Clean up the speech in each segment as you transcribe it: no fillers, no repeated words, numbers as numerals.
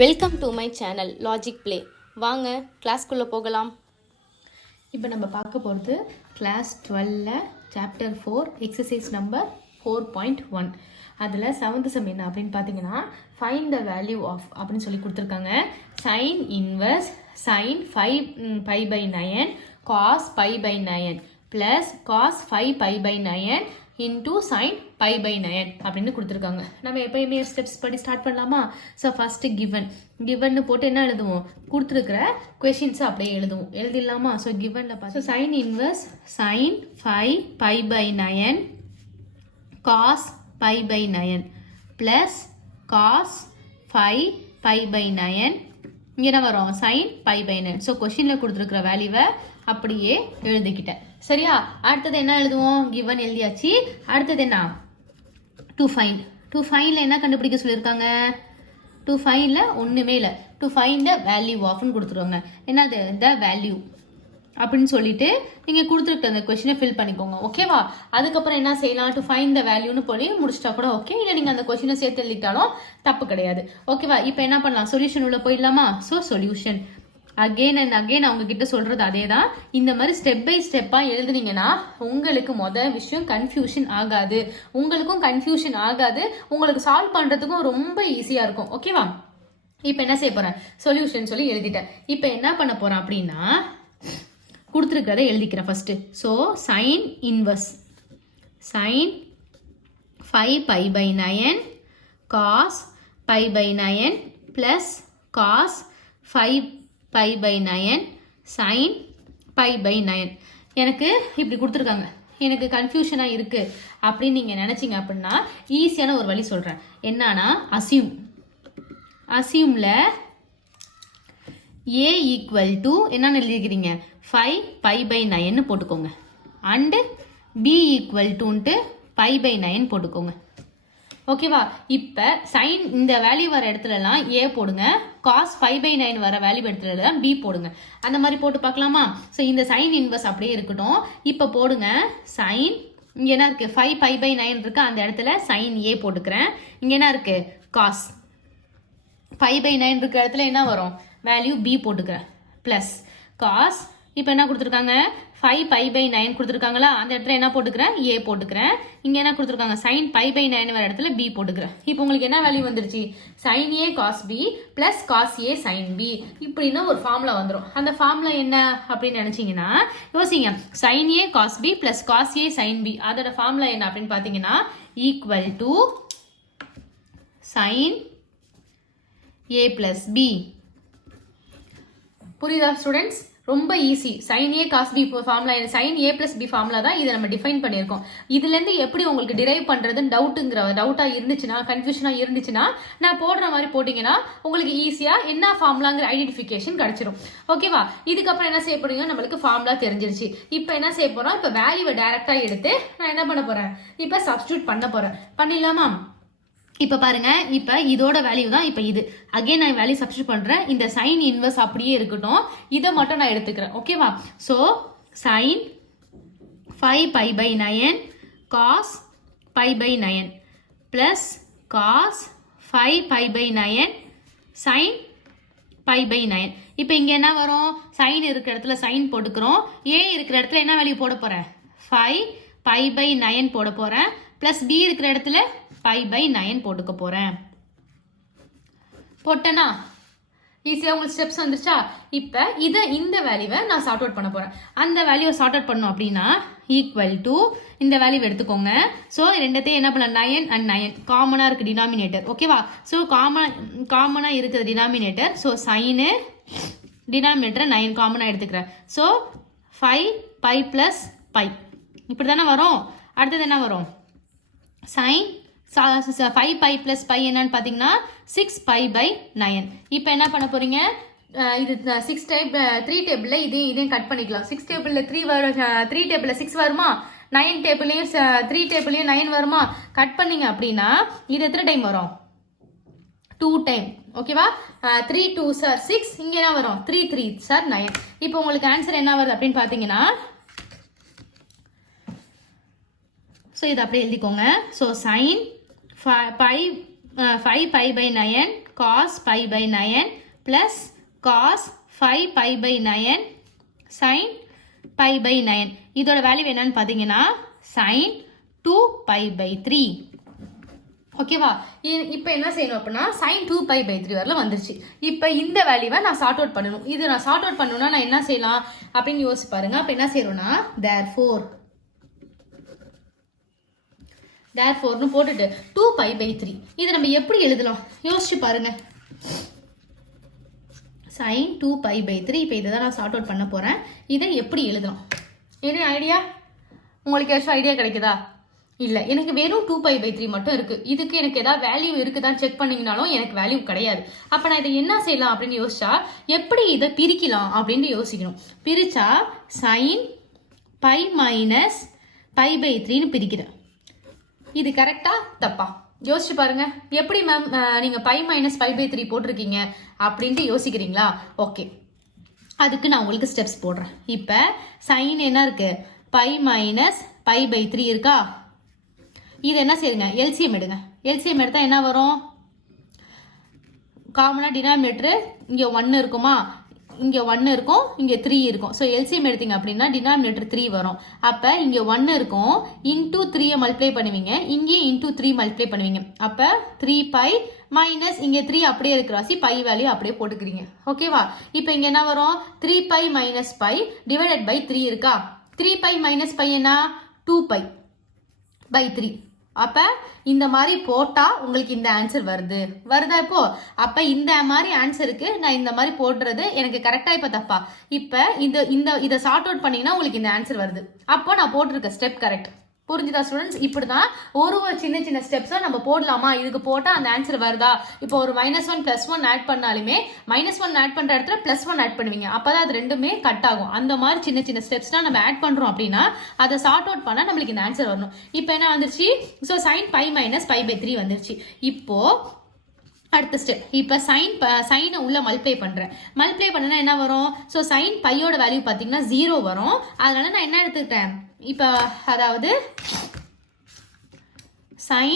Welcome to my channel logic play. வாங்க கிளாஸ்க்குள்ளே போகலாம். இப்போ நம்ம பார்க்க போகிறது கிளாஸ் 12 சாப்டர் 4 எக்ஸசைஸ் நம்பர் 4.1. அதில் 7th சம் என்ன அப்படின்னு பார்த்தீங்கன்னா ஃபைண்ட் த வேல்யூ ஆஃப் அப்படின்னு சொல்லி கொடுத்துருக்காங்க. Sine inverse sine 5π/9 cos π/9 plus cos 5π/9 into sine π/9 அப்படின்னு கொடுத்துருக்காங்க. நம்ம எப்பயுமே ஸ்டெப்ஸ் படி ஸ்டார்ட் பண்ணலாமா? ஸோ ஃபஸ்ட்டு கிவன்னு போட்டு என்ன எழுதுவோம், கொடுத்துருக்கிற கொஷின்ஸை அப்படியே எழுதிடலாமா? ஸோ கிவனில் பார்த்து sine inverse sine 5π/9 cos π/9 plus cos 5π/9 இங்கே என்ன வரும், சைன் π/9. ஸோ கொஷினில் கொடுத்துருக்குற வேல்யூவை அப்படியே எழுதிக்கிட்டேன். சரியா? அடுத்தது என்ன எழுதுவோம், கிவன் எழுதியாச்சு. அடுத்தது என்ன, டு ஃபைண்டில் என்ன கண்டுபிடிக்க சொல்லியிருக்காங்க? டு ஃபைண்டில் ஒன்றுமே இல்லை, டு ஃபைண்ட் த வேல்யூ ஆஃப்னு கொடுத்துருவாங்க. என்னது, த வேல்யூ அப்படின்னு சொல்லிட்டு நீங்கள் கொடுத்துருக்க அந்த கொஸ்டினை ஃபில் பண்ணிக்கோங்க. ஓகேவா? அதுக்கப்புறம் என்ன செய்யலாம், டு ஃபைண்ட் த வேல்யூன்னு போய் முடிச்சிட்டா கூட ஓகே, இல்லை நீங்கள் அந்த கொஸ்டினை சேர்த்து எழுதிட்டாலும் தப்பு கிடையாது. ஓகேவா? இப்போ என்ன பண்ணலாம், சொல்யூஷன் உள்ள போயிடலாமா? So solution again and again அவங்க கிட்ட சொல்றது அதே தான். இந்த மாதிரி ஸ்டெப் பை ஸ்டெப்பாக எழுதுனீங்கன்னா உங்களுக்கு மொதல் விஷயம் கன்ஃபியூஷன் ஆகாது, உங்களுக்கும் கன்ஃபியூஷன் ஆகாது, உங்களுக்கு சால்வ் பண்ணுறதுக்கும் ரொம்ப ஈஸியாக இருக்கும். ஓகேவா? இப்போ என்ன செய்ய போகிறேன், சொல்யூஷன் சொல்லி எழுதிட்டேன். இப்போ என்ன பண்ண போகிறேன் அப்படின்னா கொடுத்துருக்கிறத எழுதிக்கிறேன் first. So sine inverse sine 5π/9 cos π/9 plus cos 5π/9 sine π/9. எனக்கு இப்படி கொடுத்துருக்காங்க, எனக்கு கன்ஃபியூஷனாக இருக்குது அப்படின்னு நீங்கள் நினச்சிங்க அப்படின்னா ஈஸியான ஒரு வழி சொல்கிறேன். என்னன்னா அசியூமில் ஏ ஈக்குவல் டு என்னன்னு எழுதிக்கிறீங்க, 5π/9 போட்டுக்கோங்க. அண்டு பி ஈக்குவல் டுன்ட்டு π/9 போட்டுக்கோங்க. ஓகேவா? இப்போ சைன் இந்த வேல்யூ வர இடத்துலலாம் ஏ போடுங்க, காஸ் 5/9 வர வேல்யூ இடத்துலலாம் பி போடுங்க. அந்த மாதிரி போட்டு பார்க்கலாமா? ஸோ இந்த சைன் இன்வர்ஸ் அப்படியே இருக்கட்டும். இப்போ போடுங்க சைன், இங்கே என்ன இருக்குது, 5π/9 இருக்கு, அந்த இடத்துல சைன் ஏ போட்டுக்கிறேன். இங்கே என்ன இருக்குது, காஸ் 5/9 இருக்க இடத்துல என்ன வரும், வேல்யூ பி போட்டுக்கிறேன். ப்ளஸ் காஸ், இப்போ என்ன கொடுத்துருக்காங்க, 5π/9 கொடுத்துருக்காங்களா, அந்த இடத்துல என்ன போட்டுக்கிறேன், ஏ போட்டுக்கிறேன். இங்கே என்ன கொடுத்துருக்காங்க, சைன் π/9 வர இடத்துல பி போட்டுக்கிறேன். இப்போ உங்களுக்கு என்ன வேல்யூ வந்துருச்சு, sine A cos B plus cos A sine B இப்படின்னா ஒரு ஃபார்முலா வந்துடும். அந்த ஃபார்முலா என்ன அப்படின்னு நினச்சிங்கன்னா யோசிங்க, sine A cos B plus cos A sine B அதோட ஃபார்முலா என்ன அப்படின்னு பார்த்தீங்கன்னா equal to sine A plus B. புரியுதா ஸ்டூடெண்ட்ஸ்? ரொம்ப easy. Sine A cos B formula, sine A plus B formula தான் இதை நம்ம டிஃபைன் பண்ணியிருக்கோம். இதுலேருந்து எப்படி உங்களுக்கு டிரைவ் பண்ணுறதுன்னு டவுட்டாக இருந்துச்சுன்னா, கன்ஃபியூஷனாக இருந்துச்சுன்னா நான் போடுற மாதிரி போட்டிங்கன்னா உங்களுக்கு ஈஸியாக என்ன ஃபார்முலாங்கிற ஐடென்டிஃபிகேஷன் கிடச்சிரும். ஓகேவா? இதுக்கப்புறம் என்ன செய்ய போறீங்க, நம்மளுக்கு ஃபார்முலா தெரிஞ்சிருச்சு. இப்போ என்ன செய்ய போகிறோம், இப்போ வேல்யூவை டேரெக்டாக எடுத்து நான் என்ன பண்ண போகிறேன், இப்போ சப்ஸ்டியூட் பண்ண போகிறேன். பண்ணிடலாமா? இப்போ பாருங்க, இப்போ இதோட வேல்யூ தான் இப்போ இது. அகைன் நான் வேல்யூ சப்ஸ்டியூட் பண்ணுறேன். இந்த சைன் இன்வர்ஸ் அப்படியே இருக்கட்டும், இதை மட்டும் நான் எடுத்துக்கிறேன். ஓகேவா? So sine 5π/9 cos π/9 plus cos 5π/9 sine π/9. இப்போ இங்கே என்ன வரும், சைன் இருக்கிற இடத்துல சைன் போட்டுக்கிறோம், ஏ இருக்கிற இடத்துல என்ன வேல்யூ போட போகிறேன், 5π/9 போட போகிறேன். ப்ளஸ் பி இருக்கிற இடத்துல π/9 போட்டுக்க போறேன். போட்டனா ஈஸியா உங்களுக்கு ஸ்டெப்ஸ் வந்துருச்சா? இப்போ இந்த வேல்யூவை நான் சார்ட் அவுட் பண்ண போறேன். அந்த வேல்யூவை சார்ட் அவுட் பண்ணோம் அப்படின்னா ஈக்குவல் டு இந்த வேல்யூ எடுத்துக்கோங்க. ஸோ ரெண்டத்தையும் என்ன பண்ணலாம், 9 and 9 காமனாக இருக்குது டினாமினேட்டர். ஓகேவா? ஸோ காமனாக இருக்குது டினாமினேட்டர். ஸோ சைனு டினாமினேட்டரை 9 காமனாக எடுத்துக்கிறேன். ஸோ 5π + π இப்படி தானே வரும். அடுத்தது என்ன வரும், சைன் 5π + π என்னன்னு பார்த்தீங்கன்னா 6π/9. இப்போ என்ன பண்ண போறீங்க, இது 6 டைப் 3 டேபிளில் இதையும் கட் பண்ணிக்கலாம். 6 டேபிளில் 3 வரும், 3 டேபிளில் 6 வருமா, 9 டேபிளையும் 3 டேபிளையும் 9 வருமா. கட் பண்ணீங்க அப்படின்னா இது எத்தனை டைம் வரும், 2 டைம். ஓகேவா? 3 2s are 6, இங்கே என்ன வரும், 3 3s are 9. இப்போ உங்களுக்கு ஆன்சர் என்ன வருது அப்படின்னு பார்த்தீங்கன்னா, ஸோ இதை அப்படியே எழுதிக்கோங்க. So sine 5π/9 cos pi by 9 plus cos 5 pi by 9 sin pi by 9. இதோட வேல்யூ என்னன்னு பார்த்தீங்கன்னா sin 2 pi by 3. ஓகேவா? இப்போ என்ன செய்யணும் அப்படின்னா sin 2 pi by 3 வரல வந்துருச்சு. இப்போ இந்த வேல்யூவை நான் சார்ட் அவுட் பண்ணணும். இது நான் சார்ட் அவுட் பண்ணணும்னா நான் என்ன செய்யலாம் அப்படின்னு யோசிச்சு பாருங்க. அப்போ என்ன செய்யணும்னா therefore போட்டுட்டு 2 pi by 3 இதை நம்ம எப்படி எழுதலாம் யோசிச்சு பாருங்க. sin 2 pi by 3 இப்போ இதை தான் நான் சார்ட் அவுட் பண்ண போகிறேன். இதை எப்படி எழுதலாம்? என்ன ஐடியா? உங்களுக்கு ஏதாச்சும் ஐடியா கிடைக்குதா? இல்லை, எனக்கு வெறும் 2 pi by 3 மட்டும் இருக்குது. இதுக்கு எனக்கு ஏதாவது வேல்யூ இருக்குதான்னு செக் பண்ணிங்கனாலும் எனக்கு வேல்யூ கிடையாது. அப்போ நான் இதை என்ன செய்யலாம் அப்படின்னு யோசிச்சா எப்படி இதை பிரிக்கலாம் அப்படின்னு யோசிக்கணும். பிரித்தா sin pi minus pi by 3ன்னு பிரிக்கிறேன். இது கரெக்டா தப்பா யோசிச்சு பாருங்க. எப்படி மேம் நீங்கள் pi minus pi by 3 போட்டிருக்கீங்க அப்படின்ட்டு யோசிக்கிறீங்களா? ஓகே, அதுக்கு நான் உங்களுக்கு ஸ்டெப்ஸ் போடுறேன். இப்போ சைன் என்ன இருக்கு? pi minus pi by 3 இருக்கா? இது என்ன செய்யுங்க? எல்சிஎம் எடுங்க. எல்சிஎம் எடுத்தால் என்ன வரும்? காமனாக டினாமினேட்டரு இங்கே 1 இருக்குமா? இங்கே 1 இருக்கும், இங்கே 3 இருக்கும். ஸோ எல்சிஎம் எடுத்தீங்க அப்படின்னா டினாமினேட்டர் 3 வரும். அப்போ இங்கே 1 இருக்கும், இன்டூ 3 மல்டிப்ளை பண்ணுவீங்க, இங்கேயும் இன்டூ 3 மல்டிப்ளை பண்ணுவீங்க. அப்போ 3 pi மைனஸ் இங்கே 3 அப்படியே இருக்கிறாசி பை வேல்யூ அப்படியே போட்டுக்கிறீங்க. ஓகேவா? இப்போ இங்கே என்ன வரும்? 3 pi minus pi divided by 3 இருக்கா? 3 pi மைனஸ் பை என்ன? 2 pi by 3. அப்போ இந்த மாதிரி போட்டால் உங்களுக்கு இந்த ஆன்சர் வருதா இப்போ? அப்போ இந்த மாதிரி ஆன்சருக்கு நான் இந்த மாதிரி போடுறது எனக்கு கரெக்டாக இப்போ தப்பா? இப்போ இதை சார்ட் அவுட் பண்ணிங்கன்னா உங்களுக்கு இந்த ஆன்சர் வருது. அப்போ நான் போட்டிருக்க ஸ்டெப் கரெக்ட். புரிஞ்சுதா ஸ்டூடெண்ட்ஸ்? இப்படி தான் ஒரு சின்ன சின்ன ஸ்டெப்ஸை நம்ம போடலாமா, இதுக்கு போட்டால் அந்த ஆன்சர் வருதா? இப்போ ஒரு -1 +1 ஆட் பண்ணாலுமே -1 ஆட் பண்ணுற இடத்துல +1 ஆட் பண்ணுவீங்க. அப்போ தான் அது ரெண்டுமே கட் ஆகும். அந்த மாதிரி சின்ன சின்ன ஸ்டெப்ஸ்லாம் நம்ம ஆட் பண்ணுறோம் அப்படின்னா அதை சார்ட் அவுட் பண்ணால் நம்மளுக்கு இந்த ஆன்சர் வரணும். இப்போ என்ன வந்துருச்சு? So sin pi minus pi by 3 வந்துருச்சு. இப்போ அடுத்த ஸ்டெப். இப்போ சைனை உள்ள மல்டிப்ளை பண்ணுறேன். மல்டிப்ளை பண்ணனா என்ன வரும்? ஸோ sin பையோட வேல்யூ பார்த்தீங்கன்னா 0 வரும். அதனால நான் என்ன எடுத்துக்கிட்டேன் இப்போ? அதாவது sin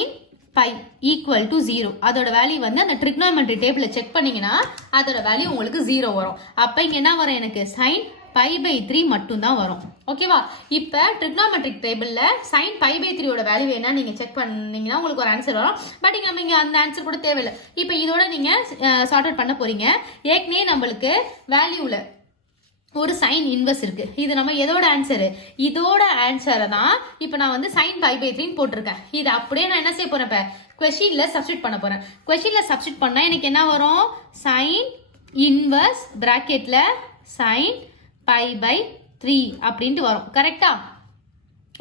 pi ஈக்குவல் டு 0 அதோட வேல்யூ வந்து அந்த trigonometric டேபிளில் செக் பண்ணிங்கன்னா அதோட வேல்யூ உங்களுக்கு 0 வரும். அப்போ இங்கே என்ன வரும்? எனக்கு sin pi by 3 மட்டும்தான் வரும். ஓகேவா? இப்போ trigonometric டேபிளில் sin pi by 3 ஓட வேல்யூ என்ன நீங்கள் செக் பண்ணீங்கன்னா உங்களுக்கு ஒரு ஆன்சர் வரும். பட் இங்கே அந்த ஆன்சர் கூட தேவையில்லை. இப்போ இதோட நீங்கள் சார்ட் அவுட் பண்ண போகிறீங்க. ஏற்கனவே நம்மளுக்கு வேல்யூவில் ஒரு சைன் இன்வெர்ஸ் இருக்கு. இது நம்ம எதோட ஆன்சரு? இதோட ஆன்சரை தான் இப்போ நான் வந்து sin pi by 3 போட்டிருக்கேன். இது அப்படியே நான் என்ன செய்ய போறேன்? இப்போ கொஸ்டின்ல சப்ஸ்டிட் பண்ண போறேன். கொஸ்டின்ல சப்ஸ்டிட் பண்ணா எனக்கு என்ன வரும்? sin இன்வெர்ஸ் பிராக்கெட்ல sin pi by 3 அப்படின்ட்டு வரும். கரெக்டா?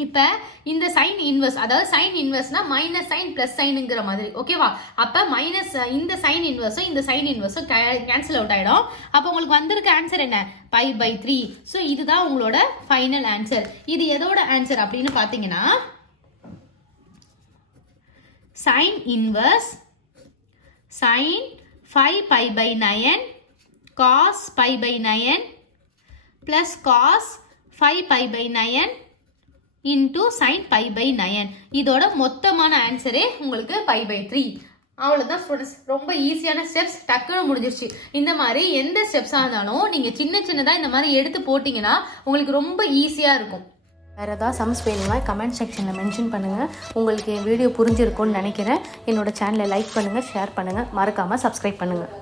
இப்போ இந்த சைன் இன்வெர்ஸ், அதாவது சைன் இன்வெர்ஸ்னா மைனஸ் சைன் பிளஸ் சைனுங்கிற மாதிரி. ஓகேவா? அப்போ மைனஸ் இந்த சைன் இன்வெர்ஸும் இந்த சைன் இன்வெர்ஸும் கேன்சல் அவுட் ஆகிடும். அப்போ உங்களுக்கு வந்திருக்க ஆன்சர் என்ன? pi by 3. ஸோ இதுதான் உங்களோட ஃபைனல் ஆன்சர். இது எதோட ஆன்சர் அப்படின்னு பார்த்தீங்கன்னா sign inverse sin 5 pi by 9 cos pi by 9 plus cos 5 pi by 9 into sin pi by 9. இதோட மொத்தமான ஆன்சரே உங்களுக்கு pi by 3. அவ்வளோதான் ஸ்டூடெண்ட்ஸ். ரொம்ப ஈஸியான ஸ்டெப்ஸ், டக்குன்னு முடிஞ்சிருச்சு. இந்த மாதிரி எந்த ஸ்டெப்ஸாக இருந்தாலும் நீங்கள் சின்னதாக இந்த மாதிரி எடுத்து போட்டிங்கன்னா உங்களுக்கு ரொம்ப ஈஸியாக இருக்கும். வேறு ஏதாவது சம்ஸ் வேணுமா கமெண்ட் செக்ஷனில் மென்ஷன் பண்ணுங்கள். உங்களுக்கு என் வீடியோ புரிஞ்சிருக்கும்னு நினைக்கிறேன். என்னோட சேனலை லைக் பண்ணுங்கள், ஷேர் பண்ணுங்கள், மறக்காமல் சப்ஸ்கிரைப் பண்ணுங்கள்.